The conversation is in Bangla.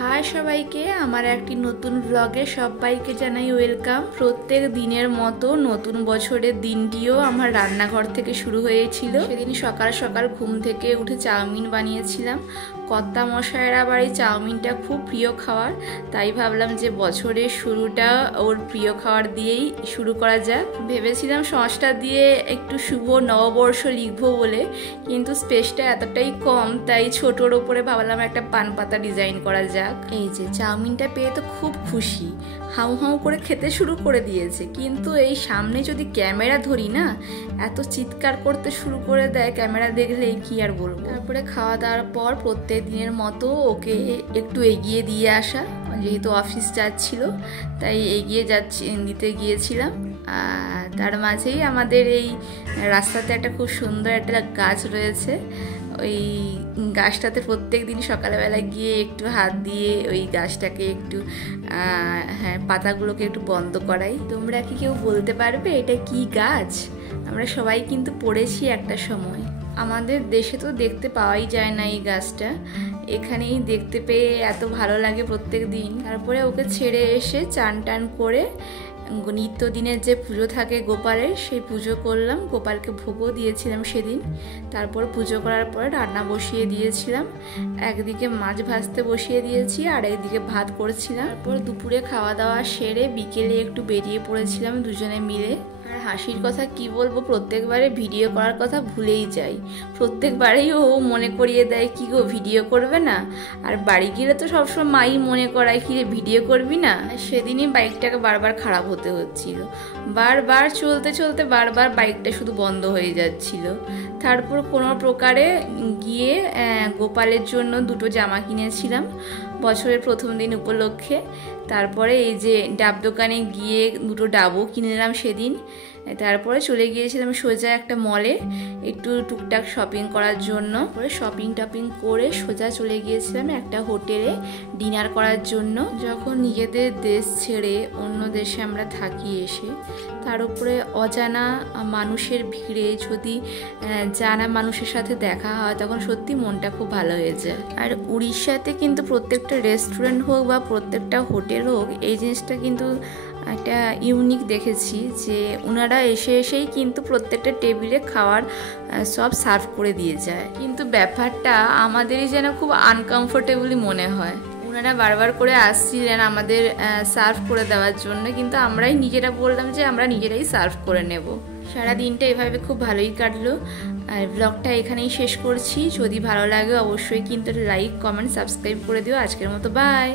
হাই সবাইকে, আমার একটি নতুন ব্লগে সবাইকে জানাই ওয়েলকাম। প্রত্যেক দিনের মতো নতুন বছরের দিনটিও আমার রান্নাঘর থেকে শুরু হয়েছিল। সেদিন সকাল সকাল ঘুম থেকে উঠে চাউমিন বানিয়েছিলাম। কর্তা মশাইয়ের আবার এই চাউমিনটা খুব প্রিয় খাবার, তাই ভাবলাম যে বছরের শুরুটা ওর প্রিয় খাবার দিয়েই শুরু করা যাক। ভেবেছিলাম সসটা দিয়ে একটু শুভ নববর্ষ লিখবো বলে, কিন্তু স্পেসটা এতটাই কম তাই ছোটোর ওপরে ভাবলাম একটা পান পাতা ডিজাইন করা যাক। এই যে চাউমিনটা পেয়ে তো খুব খুশি, হাউ হাউ করে খেতে শুরু করে দিয়েছে। কিন্তু এই সামনে যদি ক্যামেরা ধরি না, এত চিৎকার করতে শুরু করে দেয় ক্যামেরা দেখলে, কি আর বলবো। তারপরে খাওয়া দাওয়ার পর প্রত্যেক দিনের মতো ওকে একটু এগিয়ে দিয়ে আসা, যেহেতু অফিস যাচ্ছিল তাই এগিয়ে দিতে গিয়েছিলাম। তার মাঝেই আমাদের এই রাস্তাতে একটা খুব সুন্দর একটা গাছ রয়েছে। ওই গাছটাতে প্রত্যেক দিন সকালবেলা গিয়ে একটু হাত দিয়ে ওই গাছটাকে একটু পাতাগুলোকে একটু বন্ধ করাই। তোমরা কি কেউ বলতে পারবে এটা কি গাছ? আমরা সবাই কিন্তু পড়েছি একটা সময়। আমাদের দেশে তো দেখতে পাওয়াই যায় না এই গাছটা, এখানেই দেখতে পেয়ে এত ভালো লাগে প্রত্যেক দিন। তারপরে ওকে ছেড়ে এসে চান টান করে নিত্যদিনের যে পুজো থাকে গোপালের, সেই পুজো করলাম। গোপালকে ভোগও দিয়েছিলাম সেদিন। তারপর পুজো করার পরে রান্না বসিয়ে দিয়েছিলাম। একদিকে মাছ ভাজতে বসিয়ে দিয়েছি আর একদিকে ভাত করছিলাম। তারপর দুপুরে খাওয়া দাওয়া সেরে বিকেলে একটু বেরিয়ে পড়েছিলাম দুজনে মিলে। আর হাসির কথা কি বলবো, প্রত্যেকবারে ভিডিও করার কথা ভুলেই যাই। প্রত্যেকবারেই ও মনে করিয়ে দেয়, কি গো ভিডিও করবে না? আর বাড়ি গেলে তো সবসময় মাই মনে করায়, কি রে ভিডিও করবি না? সেদিনই বাইকটাকে বারবার খারাপ হতে হচ্ছিল, বারবার চলতে চলতে বারবার বাইকটা শুধু বন্ধ হয়ে যাচ্ছিল। তারপর কোনো প্রকারে গিয়ে গোপালের জন্য দুটো জামা কিনেছিলাম বছরের প্রথম দিন উপলক্ষে। তারপরে এই যে ডাব দোকানে গিয়ে দুটো ডাবও কিনে নিলাম সেদিন। তারপরে চলে গিয়েছিলাম সোজা একটা মলে একটু টুকটাক শপিং করার জন্য। পরে শপিং টপিং করে সোজা চলে গিয়েছিলাম একটা হোটেলে ডিনার করার জন্য। যখন নিজেদের দেশ ছেড়ে অন্য দেশে আমরা থাকি এসে, তার উপরে অজানা মানুষের ভিড়ে যদি জানা মানুষের সাথে দেখা হয়, তখন সত্যি মনটা খুব ভালো হয়ে যায়। আর উড়িষ্যাতে কিন্তু প্রত্যেকটা রেস্টুরেন্ট হোক বা প্রত্যেকটা হোটেল হোক, এই জিনিসটা কিন্তু একটা ইউনিক দেখেছি যে ওনারা এসেই কিন্তু প্রত্যেকটা টেবিলে খাওয়ার সব সার্ভ করে দিয়ে যায়। কিন্তু ব্যাপারটা আমাদেরই যেন খুব আনকমফোর্টেবলি মনে হয়। ওনারা বারবার করে আসছিলেন আমাদের সার্ভ করে দেওয়ার জন্য, কিন্তু আমরাই নিজেরা বললাম যে আমরা নিজেরাই সার্ভ করে নেব। সারা দিনটা এভাবে খুব ভালোই কাটলো। আর ব্লগটা এখানেই শেষ করছি। যদি ভালো লাগে অবশ্যই কিন্তু লাইক কমেন্ট সাবস্ক্রাইব করে দিও। আজকের মতো বাই।